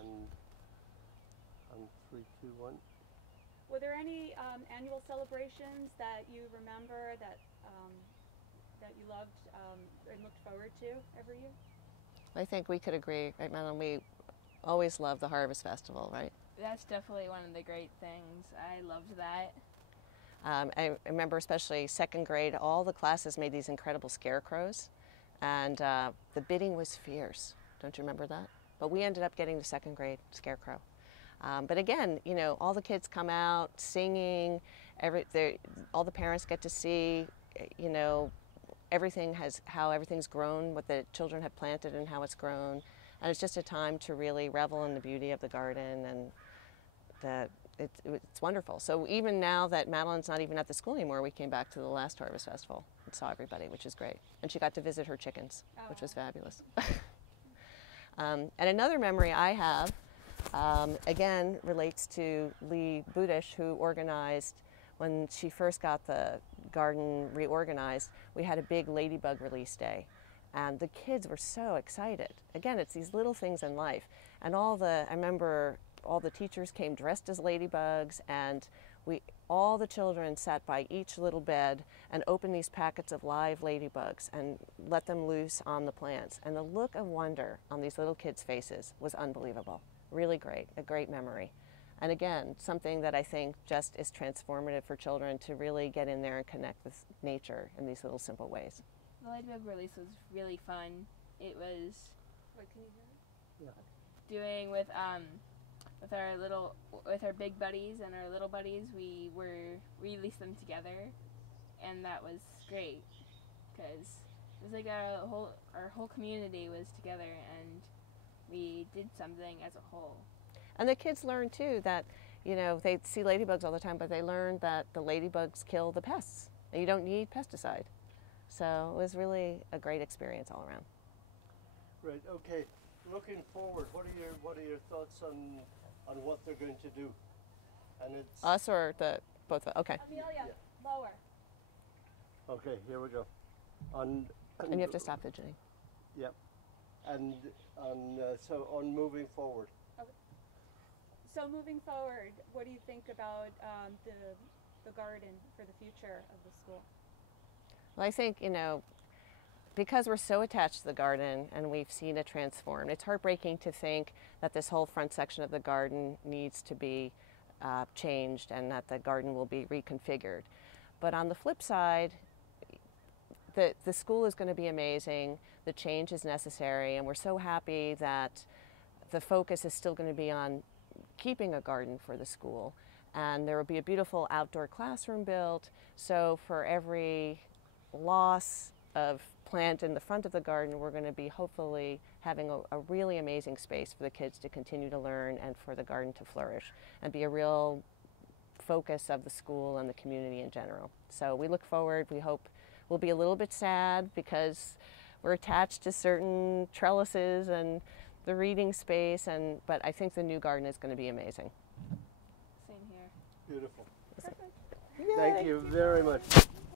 and on 3, 2, 1. Were there any annual celebrations that you remember that that you loved and looked forward to every year? I think we could agree, right, Madeline? We always love the Harvest Festival, right? That's definitely one of the great things. I loved that. I remember especially second grade, all the classes made these incredible scarecrows, and the bidding was fierce. Don't you remember that? But we ended up getting the second grade scarecrow. But again, you know, all the kids come out singing, all the parents get to see, you know, how everything's grown, what the children have planted and how it's grown. And it's just a time to really revel in the beauty of the garden, and it's wonderful. So even now that Madeline's not even at the school anymore, we came back to the last Harvest Festival and saw everybody, which is great. And she got to visit her chickens, which was fabulous. And another memory I have, again, relates to Lee Budish, who organized, when she first got the garden reorganized, we had a big ladybug release day. And the kids were so excited. Again, it's these little things in life. And I remember all the teachers came dressed as ladybugs, and all the children sat by each little bed and opened these packets of live ladybugs and let them loose on the plants. And the look of wonder on these little kids' faces was unbelievable. Really great, a great memory. And again, something that I think just is transformative for children to really get in there and connect with nature in these little simple ways. The ladybug release was really fun. It was. Wait, can you hear it? Yeah. Doing with our big buddies and our little buddies. We released them together, and that was great because it was like our whole community was together, and we did something as a whole. And the kids learn too that, you know, they see ladybugs all the time, but they learn that the ladybugs kill the pests, and you don't need pesticide. So it was really a great experience all around. Right. Okay. Looking forward, what are your thoughts on what they're going to do? And it's Us or both? Okay. Amelia, Yeah. lower. Okay. Here we go. And you have to stop fidgeting. Yep. And so on moving forward. Okay. So moving forward, what do you think about the garden for the future of the school? Well, I think, you know, because we're so attached to the garden and we've seen it transform, it's heartbreaking to think that this whole front section of the garden needs to be changed and that the garden will be reconfigured. But on the flip side, the school is going to be amazing, the change is necessary, and we're so happy that the focus is still going to be on keeping a garden for the school. And there will be a beautiful outdoor classroom built, so for every loss of plant in the front of the garden, we're going to be hopefully having a really amazing space for the kids to continue to learn and for the garden to flourish and be a real focus of the school and the community in general. So we look forward. We hope we'll be a little bit sad because we're attached to certain trellises and the reading space, but I think the new garden is going to be amazing. Same here. Beautiful. Perfect. Thank you very much.